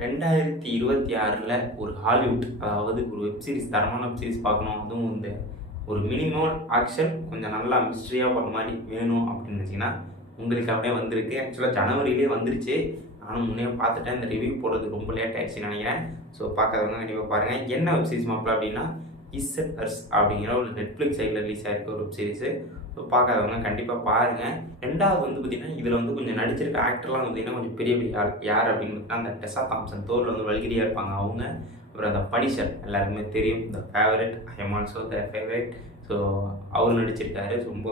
2026ல் ஒரு ஹாலிவுட் அதாவது ஒரு வெப் சீரிஸ் தரமான வெப் சீரிஸ் பார்க்கணும். அதுவும் இந்த ஒரு மினிமல் ஆக்ஷன் கொஞ்சம் நல்லா மிஸ்ட்ரியாக போகிற மாதிரி வேணும் அப்படின்னு நினச்சிங்கன்னா உங்களுக்கு அப்படியே வந்திருக்கு. ஆக்சுவலாக ஜனவரியிலே வந்துருச்சு. நானும் முன்னே பார்த்துட்டேன். இந்த ரிவ்யூ போடுறது ரொம்ப லேட் ஆகிடுச்சின்னு நினைக்கிறேன். ஸோ பார்க்காதவங்க கண்டிப்பாக பாருங்கள். என்ன வெப் சீரிஸ் மாப்பிள்ள அப்படின்னா இஸ் அஸ் அப்படிங்கிற ஒரு நெட்ஃப்ளிக்ஸ் சைடில் ரிலீஸ் ஆகிருக்க ஒரு வெப் சீரிஸு. ஸோ பார்க்காதவங்க கண்டிப்பாக பாருங்கள். ரெண்டாவது பார்த்திங்கன்னா இதில் கொஞ்சம் நடிச்சிருக்க ஆக்டர்லாம் பார்த்திங்கன்னா கொஞ்சம் பெரிய பெரிய ஆள். யார் அப்படின்னு பார்த்தீங்கன்னா அந்த டெசா தாம்சன் தோரில் வல்கிரியாக இருப்பாங்க அவங்க. அப்புறம் அந்த பனிஷர் எல்லாருக்குமே தெரியும், the favourite, I am also the favourite. So அவர் நடிச்சிருக்காரு. ரொம்ப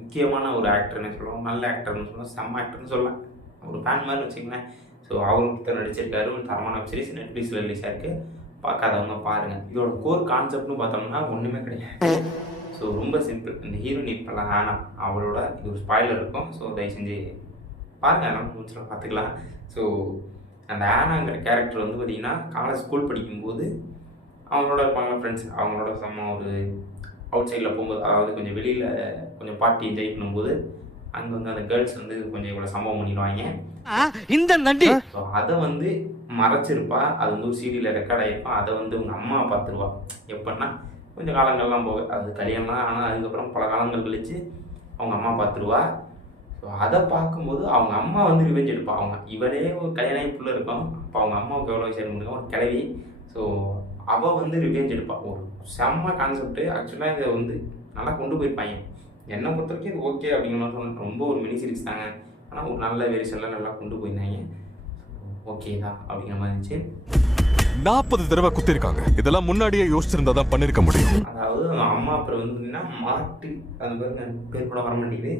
முக்கியமான ஒரு ஆக்டர்னு சொல்லுவோம், நல்ல ஆக்டர்னு சொல்லுவோம், செம்ம ஆக்டர்னு சொல்லலாம், ஒரு ஃபேன் மாதிரி வச்சுக்கோங்களேன். ஸோ அவர் நடிச்சிருக்காரு. ஒரு தரமான வெப் சீரிஸ் நெட்ஃப்ளிக்ஸில் ரிலீஸ் ஆயிருக்கு. பார்க்காதவங்க பாருங்கள். இதோட கோர் கான்செப்ட்னு பார்த்தோம்னா ஒன்றுமே கிடையாது. ஸோ ரொம்ப சிம்பிள். இந்த ஹீரோயின் இப்போல்லாம் ஆனா அவளோட இது ஒரு ஸ்பாய்லர் இருக்கும். ஸோ தயவு செஞ்சு பாருங்கள், நம்ம முடிச்சுலாம் பார்த்துக்கலாம். ஸோ அந்த ஆனாங்கிற கேரக்டர் பார்த்திங்கன்னா காலேஜ் ஸ்கூல் படிக்கும்போது அவங்களோட இருப்பாங்க ஃப்ரெண்ட்ஸ், அவங்களோட செம்ம ஒரு அவுட் சைடில் போகும்போது, அதாவது கொஞ்சம் வெளியில் கொஞ்சம் பார்ட்டி என்ஜாய் பண்ணும்போது அங்கே அந்த கேர்ள்ஸ் கொஞ்சம் இவ்வளோ சம்பவம் பண்ணிடுவாங்க. இந்த நண்டி ஸோ அதை மறைச்சிருப்பா. அது ஒரு சீடியில் ரெக்கார்ட் ஆகிருப்பா. அதை உங்கள் அம்மா பார்த்துருவா. எப்படின்னா கொஞ்சம் காலங்கள்லாம் போக, அது கல்யாணம்லாம் ஆனால் அதுக்கப்புறம் பல காலங்கள் கழித்து அவங்க அம்மா பார்த்துருவா. ஸோ அதை பார்க்கும்போது அவங்க அம்மா ரிவெஞ்ச் எடுப்பா. அவங்க இவளே ஒரு கல்யாணம் புள்ள இருக்கும். அப்போ அவங்க அம்மாவுக்கு எவ்வளோ விஷயம் முடியும், ஒரு கிளவி. ஸோ அவள் ரிவெஞ்ச் எடுப்பா. ஒரு செம்ம கான்செப்ட். ஆக்சுவலாக இதை நல்லா கொண்டு போயிருப்பாங்க. என்னை பொறுத்த வரைக்கும் இது ஓகே அப்படிங்கிற மாதிரி சொன்னால் ரொம்ப ஒரு மினி சீரிஸ் தாங்க. ஆனால் ஒரு நல்ல வெரிசனில் நல்லா கொண்டு போயிருந்தாங்க. ஓகே தான் அப்படிங்கிற மாதிரி இருந்துச்சு. 40 தடவை குத்திருக்காங்க. இதெல்லாம் முன்னாடியே யோசிச்சிருந்தா தான் பண்ணிருக்க முடியும். அதாவது அம்மா அப்புறம் மார்ட்டி, அந்த பேர் கூட வர மாட்டேங்குது,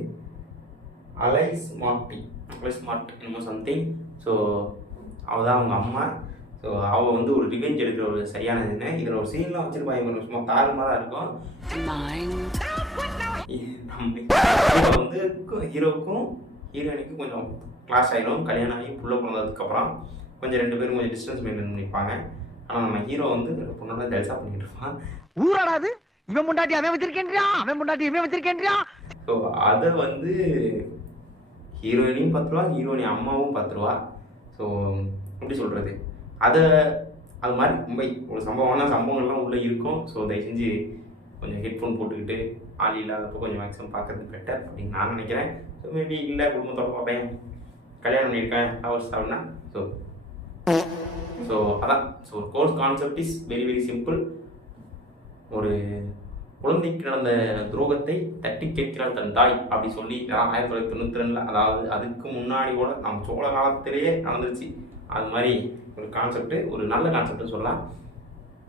அலைஸ் மார்ட் என்னமோ சம்திங். ஸோ அவள் தான் அவங்க அம்மா. ஸோ அவள் ஒரு ரிவெஞ்ச் எடுக்கிற ஒரு சரியான இதுன்னு இதில் ஒரு சீன்லாம் வச்சுருப்பாங்க. ஒரு சும்மா தாறுமாறாக இருக்கும். ஹீரோவுக்கும் ஹீரோயினுக்கும் கொஞ்சம் கிளாஸ் ஆகிடும். கல்யாணம் ஆகி புள்ள பிறந்ததுக்கப்புறம் கொஞ்சம் 2 பேரும் கொஞ்சம் டிஸ்டன்ஸ் மெயின்டைன் பண்ணிப்பாங்க. ஆனால் நம்ம ஹீரோ பொண்ணோட ஜல்சா பண்ணிட்டு இருப்பான். ஊராடாது இவன் முண்டாட்டி அவன் வச்சிருக்கேன்றியா, அவன் முண்டாட்டி இவன் வச்சிருக்கேன்றியா. ஸோ அதை ஹீரோயினையும் பார்த்துருவா, ஹீரோயினி அம்மாவும் பார்த்துருவா. ஸோ எப்படி சொல்கிறது, அது மாதிரி ரொம்ப ஒரு சம்பவங்கள்லாம் உள்ளே இருக்கும். ஸோ தயவு செஞ்சு கொஞ்சம் ஹெட்ஃபோன் போட்டுக்கிட்டு ஆள் இல்லாதப்போ கொஞ்சம் மேக்ஸிமம் பார்க்கறது பெட்டர் அப்படின்னு நான் நினைக்கிறேன். ஸோ மேபி இல்லை குடும்பத்தோட பார்ப்பேன், கல்யாணம் பண்ணியிருக்கேன் ஹவர்ஸ் அப்படின்னா. ஸோ அதான். So course concept is very very simple. ஒரு குழந்தைக்கு நடந்த துரோகத்தை தட்டி கேட்கிறாள் தன் தாய் அப்படி சொல்லி 1992, அதாவது அதுக்கு முன்னாடி கூட நம்ம சோழ காலத்திலேயே நடந்துருச்சு. அது மாதிரி ஒரு கான்செப்ட், ஒரு நல்ல கான்செப்ட்னு சொல்லலாம்.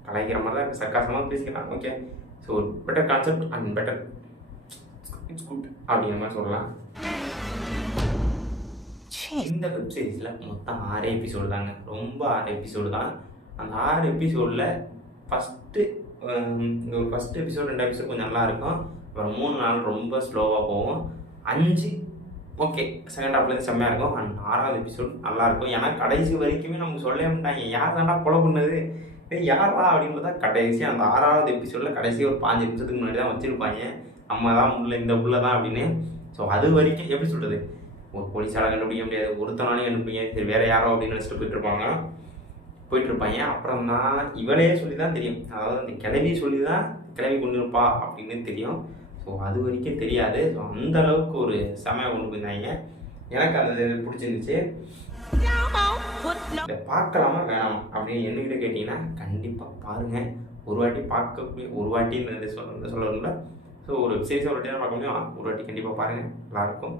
கலாய்க்கிற மாதிரி தான் சர்க்காசமாக பேசிக்கலாம். Okay. So better concept and better it's good அப்படிங்கிற மாதிரி சொல்லலாம். இந்த வெப் சீரிஸில் மொத்தம் 6 எபிசோடு தாங்க. ரொம்ப 6 எபிசோடு தான். அந்த 6 எபிசோடில் ஃபஸ்ட்டு எபிசோடு 2 எபிசோடு கொஞ்சம் நல்லா இருக்கும். அப்புறம் 3 நாள் ரொம்ப ஸ்லோவாக போகும். 5 ஓகே, செகண்ட் ஹாஃப்லேருந்து செம்மையாக இருக்கும். அண்ட் 6வது எபிசோடு நல்லாயிருக்கும். ஏன்னா கடைசி வரைக்குமே நமக்கு சொல்லவே மாட்டாங்க யார் தாண்டா கொலை பண்ணது, யாரா அப்படின்னு பார்த்தா கடைசி அந்த 6வது எபிசோடில் கடைசி ஒரு 5 நிமிஷத்துக்கு முன்னாடி தான் வச்சுருப்பாங்க. நம்ம தான் உள்ள இந்த உள்ள தான் அப்படின்னு. ஸோ அது வரைக்கும் எப்படி சொல்கிறது, ஒரு போலீஸால் கண்டுபிடிக்க முடியாது, ஒருத்தனாலையும் கண்டுபிடிக்க, சரி வேறு யாரோ அப்படின்னு நினச்சிட்டு போயிட்டுருப்பாங்க. அப்புறம் தான் இவளே சொல்லி தான் தெரியும், அதாவது அந்த கிளவி சொல்லி தான் கிளவி கொண்டு இருப்பா அப்படின்னு தெரியும். ஸோ அது வரைக்கும் தெரியாது. ஸோ அந்தளவுக்கு ஒரு செமையாக கொண்டு போயிருந்தாங்க. எனக்கு அந்த பிடிச்சிருந்துச்சு. இதை பார்க்கலாமா வேணாமா அப்படின்னு என்கிட்ட கேட்டிங்கன்னா கண்டிப்பாக பாருங்கள். ஒரு வாட்டி பார்க்கக்கூடிய, ஒரு வாட்டின்னு சொல்லணும்ல. ஸோ ஒரு சீரியஸாக ஒரு வாட்டி தான் பார்க்க முடியும். ஒரு வாட்டி கண்டிப்பாக பாருங்கள், நல்லாயிருக்கும்.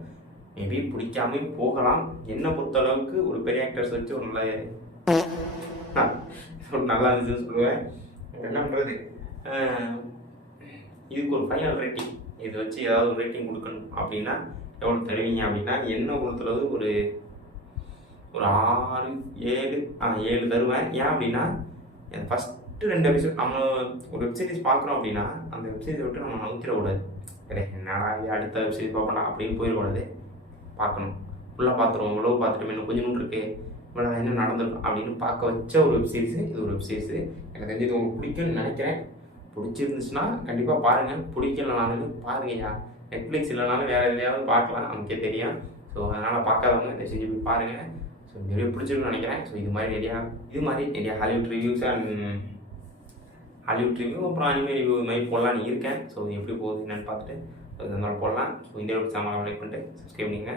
மேபி பிடிக்காமையும் போகலாம். என்னை பொறுத்தளவுக்கு ஒரு பெரிய ஆக்டர்ஸ் வச்சு ஒரு நல்லா இருந்துச்சுன்னு சொல்லுவேன். என்ன பண்ணுறது, இதுக்கு ஒரு ஃபைனல் ரேட்டிங், இது வச்சு ஏதாவது ஒரு ரேட்டிங் கொடுக்கணும் அப்படின்னா எவ்வளோ தருவீங்க அப்படின்னா என்னை பொறுத்தளவு ஒரு 6, 7 தருவேன். ஏன் அப்படின்னா ஃபஸ்ட்டு 2 எபிசோட் நம்ம ஒரு வெப்சீரிஸ் பார்க்குறோம் அப்படின்னா அந்த வெப்சீரிஸ் விட்டு நம்ம நவுத்திடக்கூடாது. என்னடா இது அடுத்த வெப்சீரிஸ் பார்ப்போம்னா அப்படின்னு போயிடக்கூடாது. பார்க்கணும், ஃபுல்லாக பார்த்துருவோம். இவ்வளோ பார்த்துட்டு இன்னும் கொஞ்சம் நூறு இருக்குது, இவ்வளோ என்ன நடந்திருக்கும் அப்படின்னு பார்க்க வச்ச ஒரு வெப்சீரிஸு இது. ஒரு வெப்சீரிஸு எனக்கு தெரிஞ்சு இது உங்களுக்கு பிடிக்கும்னு நினைக்கிறேன். பிடிச்சிருந்துச்சுன்னா கண்டிப்பாக பாருங்கள். பிடிக்கலனாலும் பாருங்கய்யா. நெட்ஃப்ளிக்ஸ் இல்லைனாலும் வேறு எதையாவது பார்க்கலாம், நமக்கே தெரியும். ஸோ அதனால் பார்க்காதவங்க இதை செஞ்சு போய் பாருங்கள். ஸோ இந்த வீடியோ பிடிச்சிருக்குன்னு நினைக்கிறேன். ஸோ இது மாதிரி நிறையா Hollywood reviews and Hollywood review அப்புறம் அனிமே ரிவ்யூ இது மாதிரி போடலான்னு இருக்கேன். ஸோ எப்படி போகுது என்னென்னு பார்த்துட்டு அதனால போடலாம். ஸோ இந்த வீடியோ சேனலை லைக் பண்ணிட்டு சப்ஸ்கிரைப் பண்ணிங்க.